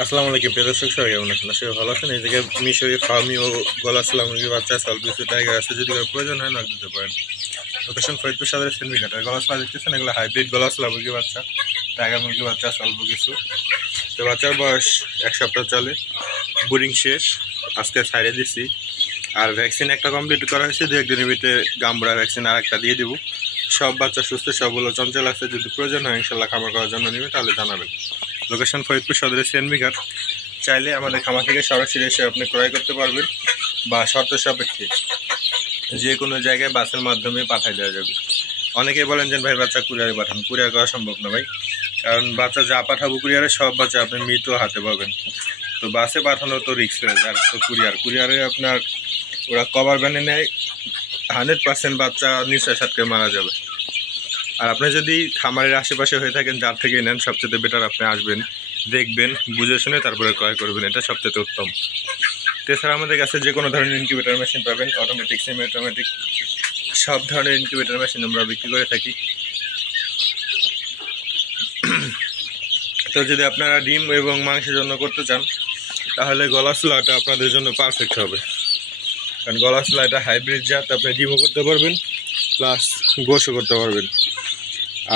আসসালামু আলাইকুম প্রিয় দর্শক, সবাই কেমন আছেন? আসলে ভালো আছেন। এই জায়গায় মিশরি ফার্মি ও গলা সালা মুরগির বাচ্চা সালবিসি টাইগার আছে, যদি প্রয়োজন হয় নক দিতে পারেন। লোকেশন ফরিদপুর সদরের সেনবিঘাট। গলা সালা দেখতেছেন, এগুলো হাইব্রিড গলা সালা মুরগির বাচ্চা, টাইগার মুরগির বাচ্চা, স্বল্প কিছু। তো বাচ্চার বয়স 1 সপ্তাহ চলে, বুডিং শেষ, আজকে সাইডে দিচ্ছি। আর ভ্যাকসিন একটা কমপ্লিট করা হয়েছে, 2-1 দিনের ভিতরে গাম্বুরা ভ্যাকসিন আর একটা দিয়ে দেবো। সব বাচ্চা সুস্থ, সবগুলো চঞ্চল আছে। যদি প্রয়োজন হয় ইনশাল্লাহ খামার করার জন্য নেবে তাহলে জানাবেন। লোকেশন ফরিদপুর সদরের সেনবিঘাট। চাইলে আমাদের খামার থেকে সরাসরি এসে আপনি ক্রয় করতে পারবেন, বা শর্ত সাপেক্ষে যে কোনো জায়গায় বাসের মাধ্যমে পাঠিয়ে দেওয়া যাবে। অনেকেই বলেন যে ভাই বাচ্চা কুরিয়ারে পাঠান, কুরিয়ার করা সম্ভব না ভাই, কারণ বাচ্চা যা পাঠাবো কুরিয়ারে সব বাচ্চা আপনি মৃত হাতে পাবেন। তো বাসে পাঠানো তো রিস্ক হয়ে যায়। আর তো কুরিয়ারে আপনার ওরা কভার ভ্যানে নেয়, 100% বাচ্চা নিঃশ্বাস আটকে মারা যাবে। আর আপনি যদি খামারের আশেপাশে হয়ে থাকেন, যার থেকে নেন সবচেয়ে বেটার, আপনি আসবেন, দেখবেন, বুঝে শুনে তারপরে ক্রয় করবেন, এটা সবচেয়ে উত্তম। এছাড়া আমাদের কাছে যে কোনো ধরনের ইনকিউবেটর মেশিন পাবেন, অটোমেটিক, সেমি অটোমেটিক, সব ধরনের ইনকিউবেটর মেশিন আমরা বিক্রি করে থাকি। তো যদি আপনারা ডিম এবং মাংসের জন্য করতে চান তাহলে গলা সোলাটা আপনাদের জন্য পারফেক্ট হবে, কারণ গলা সোলা এটা হাইব্রিড জাত, আপনি ডিমও করতে পারবেন প্লাস গোশও করতে পারবেন।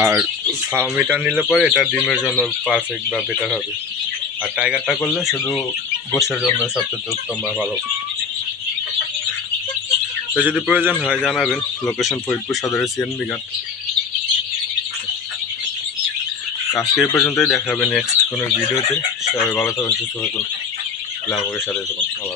আর ফার্মিটা নিলে পরে এটা ডিমের জন্য পারফেক্ট বা বেটার হবে। আর টাইগারটা করলে শুধু গোশের জন্য সবচেয়ে উত্তম বা ভালো। তো যদি প্রয়োজন হয় জানাবেন। লোকেশন ফরিদপুর সদরের সেনবিঘাট। আজকে এই পর্যন্তই, দেখা হবে নেক্সট কোনো ভিডিওতে। সবাই ভালো থাকুন, সুস্থ থাকুন, আল্লাহ আমাদের সাথে থাকুন। ভালো